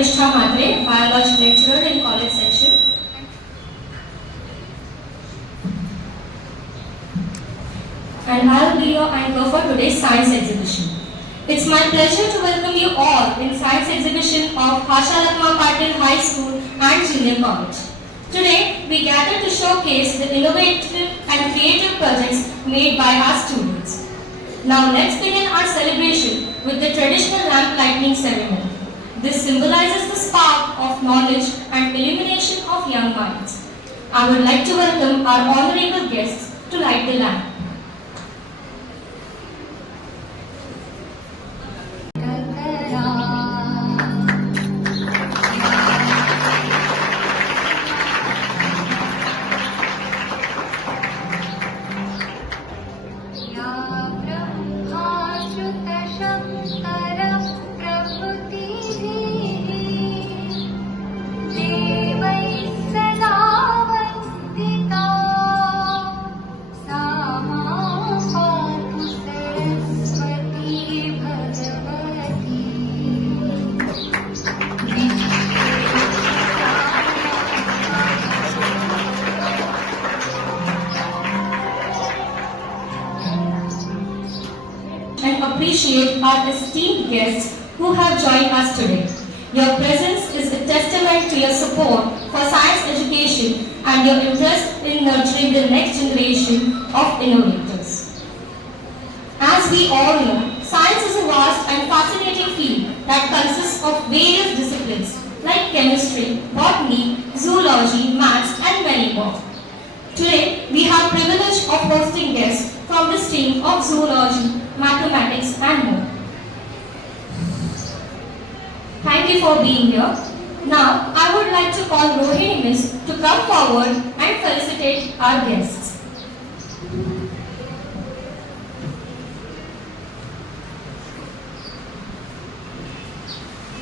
Dharmishra Matre, Biology Lecturer in College Section. And I'll be your anchor for today's science exhibition. It's my pleasure to welcome you all in science exhibition of Asha Lakma Patil High School and Junior College. Today, we gather to showcase the innovative and creative projects made by our students. Now let's begin our celebration with the traditional lamp lighting ceremony. This symbolizes the spark of knowledge and illumination of young minds. I would like to welcome our honorable guests to light the lamp. Appreciate our esteemed guests who have joined us today. Your presence is a testament to your support for science education and your interest in nurturing the next generation of innovators. As we all know, science is a vast and fascinating field that consists of various disciplines like chemistry, botany, zoology, maths, and many more. Today, we have privilege of hosting guests from the stream of zoology, mathematics, and more. Thank you for being here. Now, I would like to call Rohini Miss to come forward and felicitate our guests.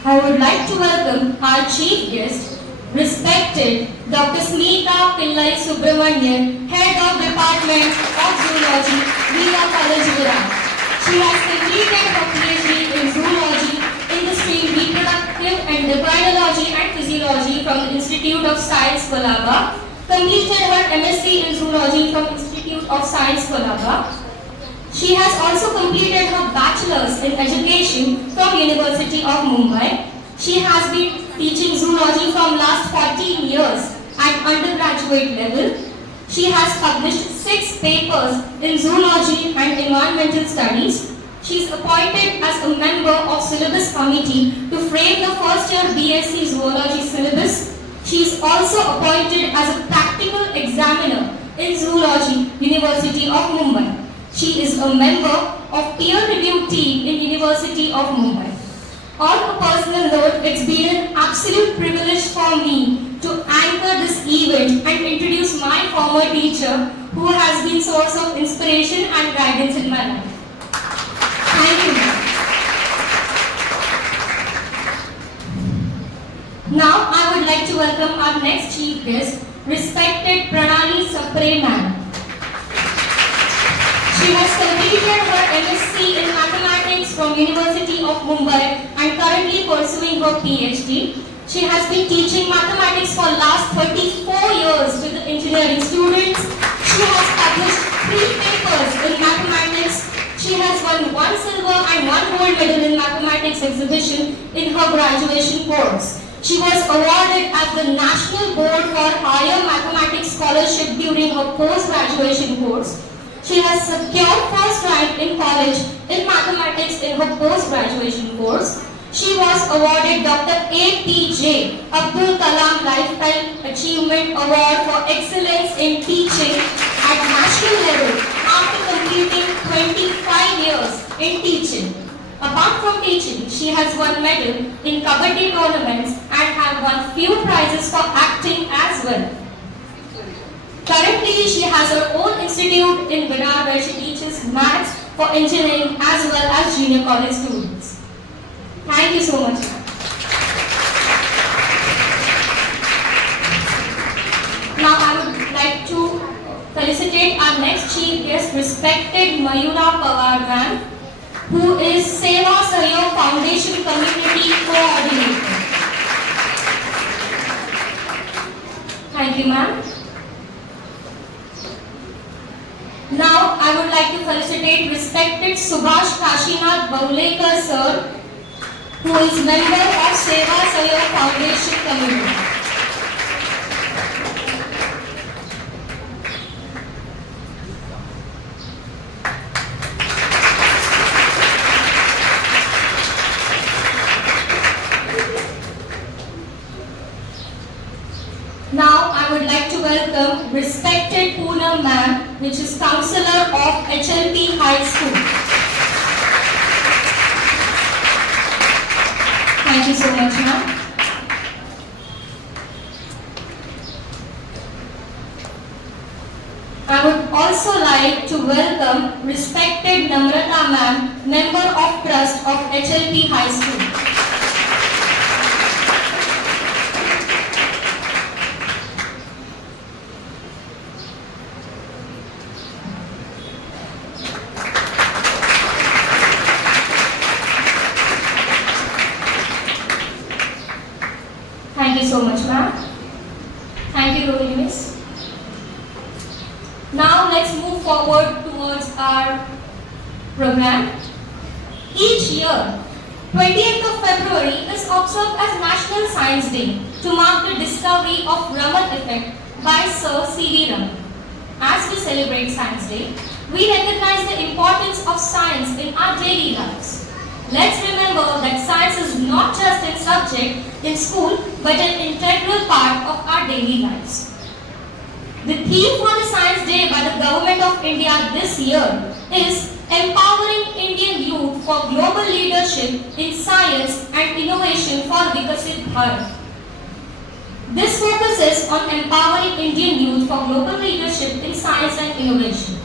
I would like to welcome our chief guest, respected Dr. Smita Pillai Subramanian, Head of Department of Zoology, V.R. College, Virat. She has completed her PhD in Zoology in the stream Reproductive Endocrinology and Physiology from the Institute of Science, Colaba, completed her MSc in Zoology from Institute of Science, Colaba. She has also completed her Bachelor's in Education from University of Mumbai. She has been teaching zoology from last 14 years at undergraduate level. She has published 6 papers in zoology and environmental studies. She is appointed as a member of syllabus committee to frame the first year BSc zoology syllabus. She is also appointed as a practical examiner in zoology, University of Mumbai. She is a member of peer review team in University of Mumbai. On a personal note, it's been an absolute privilege for me to anchor this event and introduce my former teacher who has been source of inspiration and guidance in my life. Thank you. Now I would like to welcome our next chief guest, respected Pranali Sapre Ma'am. She has completed her MSc in Mathematics from University of Mumbai and currently pursuing her PhD. She has been teaching mathematics for last 34 years to the engineering students. She has published 3 papers in mathematics. She has won 1 silver and 1 gold medal in mathematics exhibition in her graduation course. She was awarded as the National Board for Higher Mathematics Scholarship during her post-graduation course. She has secured first rank in college in mathematics in her post-graduation course. She was awarded Dr. APJ Abdul Kalam Lifetime Achievement Award for Excellence in Teaching at national level after completing 25 years in teaching. Apart from teaching, she has won medal in kabaddi tournaments and have won few prizes for acting as well. Currently, she has her own institute in Virar where she teaches maths for engineering as well as junior college students. Thank you so much. Now I would like to felicitate our next chief guest, respected Mayura Pawar ma'am, who is Seva Sahyog Foundation Community Coordinator. Thank you, ma'am. Now, I would like to felicitate respected Subhash Kashinath Baulekar sir, who is member of Seva Sayog Foundation Committee. Now, I would like to welcome respected Poonam ma'am, which is Councillor of HLP High School. Thank you so much, ma'am. I would also like to welcome respected Namrata ma'am, member of Trust of HLP High School. Thank you so much, ma'am. Thank you, Rohini miss. Now let's move forward towards our program. Each year, 20th of February is observed as National Science Day to mark the discovery of Raman effect by Sir C.V. Raman. As we celebrate Science Day, we recognize the importance of science in our daily lives. Let's remember that science is not just a subject in school, but an integral part of our daily lives. The theme for the Science Day by the Government of India this year is Empowering Indian Youth for Global Leadership in Science and Innovation for Vikasit Bharat. This focuses on empowering Indian youth for global leadership in science and innovation.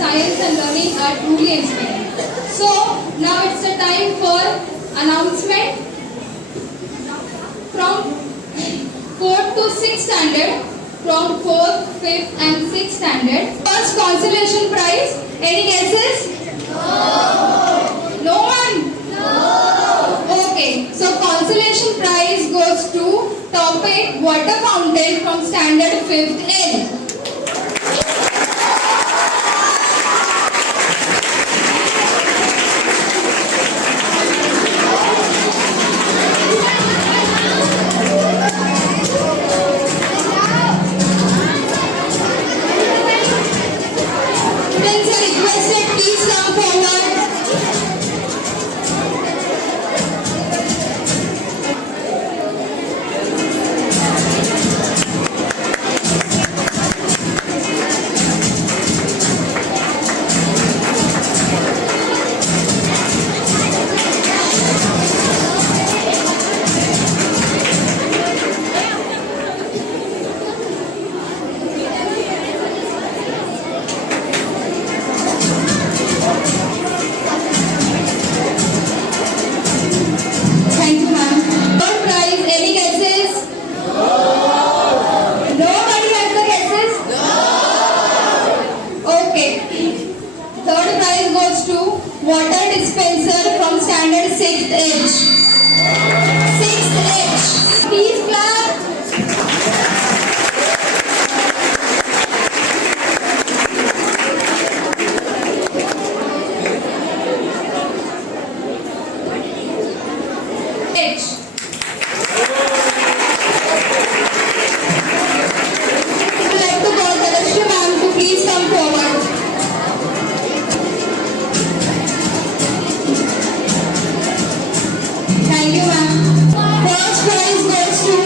science and learning are truly inspiring. So now it's the time for announcement from 4th to 6th standard, from 4th, 5th and 6th standard. First consolation prize, any guesses? No one? Okay, so consolation prize goes to topic water fountain from standard 5th L. Students are requested, please come forward. Thank you, ma'am. Third prize, any guesses? Nobody has the guesses? Okay. Third prize goes to water dispenser from standard 6th H. 6th H. Please clap. H. I would like to call Dharashya ma'am to please come forward. Thank you, ma'am. First prize goes to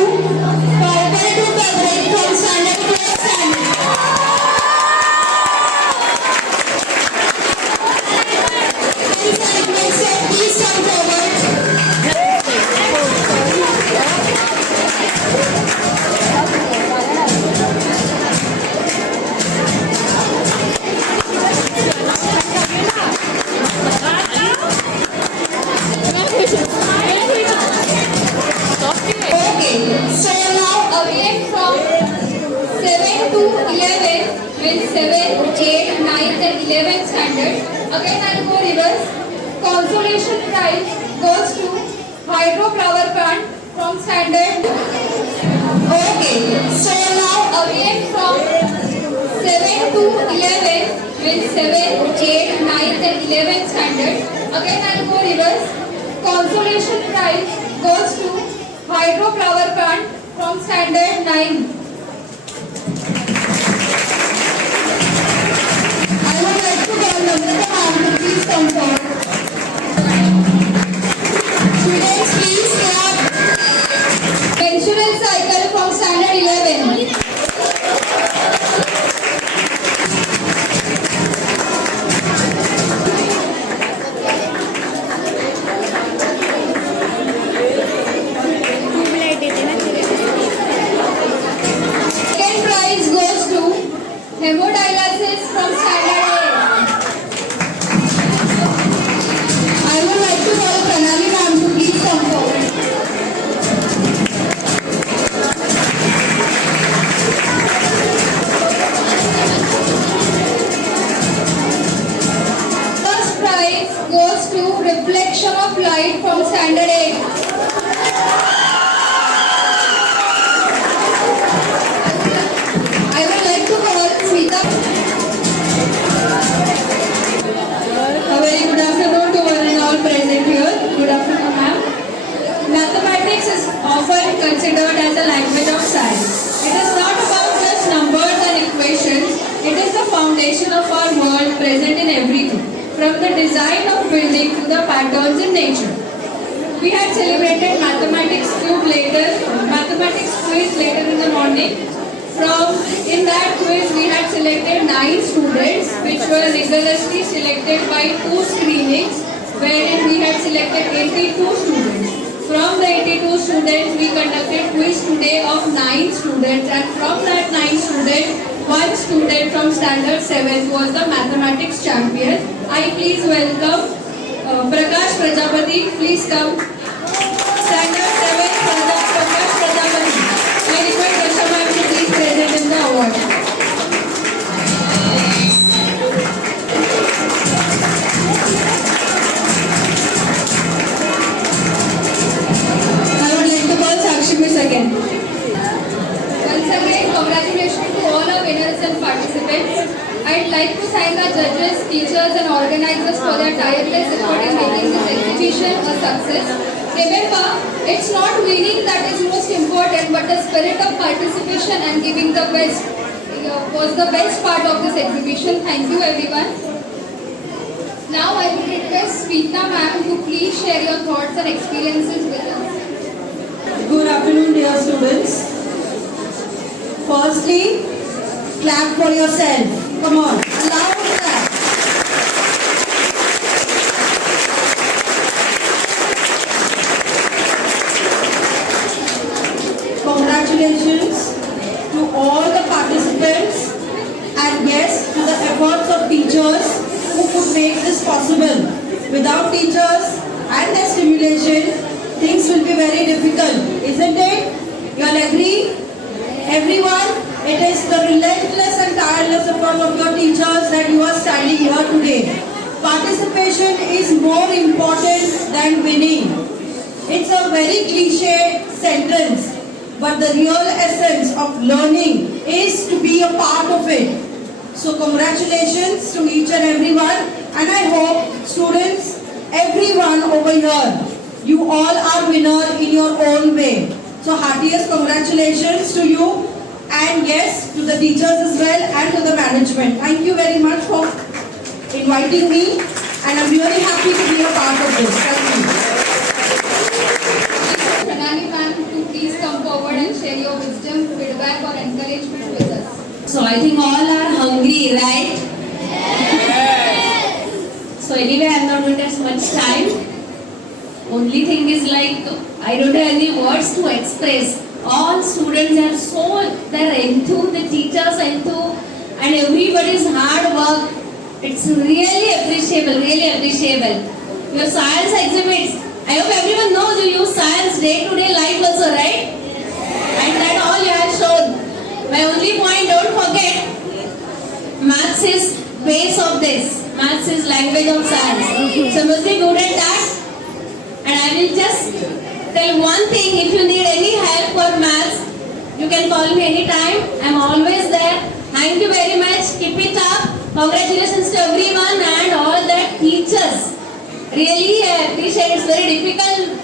cooperative beverage from standard 12th standard. Please come forward. Okay, so now again from 7 to 11 with 7, 8, 9 and 11 standard. Again I'll go reverse. Consolation prize goes to hydroflower plant from standard. Okay, so now again from 7 to 11 with 7, 8, 9 and 11 standard. Again I'll go reverse. Consolation prize goes to hydroflower plant from standard 9. I would like to call Namrata ma'am to please come forward. Students, please clap. Mensural cycle from standard 11. Second prize goes to hemodialysis from standard 8. I would like to call Pranali ma'am to please come forward. First prize goes to reflection of light from standard 8. I would like to call Smita. A very good afternoon to one and all present here. Good afternoon, ma'am. Mathematics is often considered as a language of science. It is not about just numbers and equations. It is the foundation of our world, present in everything, from the design of building to the patterns in nature. We had celebrated mathematics quiz later in the morning. In that quiz, we had selected 9 students, which were rigorously selected by 2 screenings, wherein we had selected 82 students. From the 82 students, we conducted quiz today of 9 students, and from that 9 students, one student from standard 7 was the mathematics champion. I please welcome Prakash Prajapati. Please come. Standard 7 Prakash Prajapati. I request Dasha ma'am to please present in the award. I would like to call Sakshi Miss again. Once again, congratulations to all our winners and participants. I'd like to thank our judges, teachers and organizers for their tireless effort in making this exhibition a success. Remember, it's not winning that is most important, but the spirit of participation and giving the best was the best part of this exhibition. Thank you everyone. Now I will request Sweeta ma'am to please share your thoughts and experiences with us. Good afternoon, dear students. Firstly, clap for yourself. Come on, a loud clap. Congratulations to all the participants and yes, to the efforts of teachers who could make this possible. Without teachers and their stimulation, things will be very difficult, isn't it? You all agree? Everyone, it is the relentless and tireless effort of your teachers that you are standing here today. Participation is more important than winning. It's a very cliche sentence, but the real essence of learning is to be a part of it. So congratulations to each and everyone, and I hope students, everyone over here, you all are winner in your own way. So heartiest congratulations to you, and yes, to the teachers as well and to the management. Thank you very much for inviting me, and I'm really happy to be a part of this. Thank you. Pranali ma'am to please come forward and share your wisdom, feedback or encouragement with us. So I think all are hungry, right? So anyway, I'm not going to have much time. Only thing is like, I don't have any words to express. All students are so, they're into, the teachers into, and everybody's hard work. It's really appreciable, really appreciable. Your science exhibits, I hope everyone knows you use science day-to-day life also, right? And that all you have shown. My only point, don't forget, maths is base of this. Maths is language of science. So must be good at that. And I will just tell one thing, if you need any help for maths, you can call me anytime. I am always there. Thank you very much. Keep it up. Congratulations to everyone and all the teachers. Really I appreciate, it's very difficult.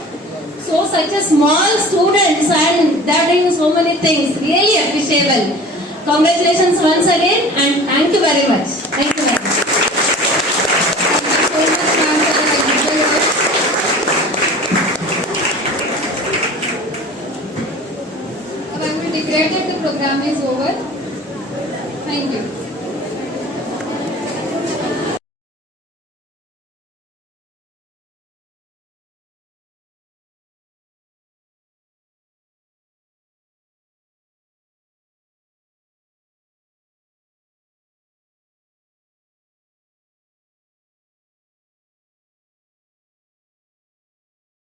So such a small students and they are doing so many things. Really appreciable. Congratulations once again and thank you very much. Thank you very much. Thank you so much ma'am for the wonderful words. Now I will declare that the program is over. Thank you.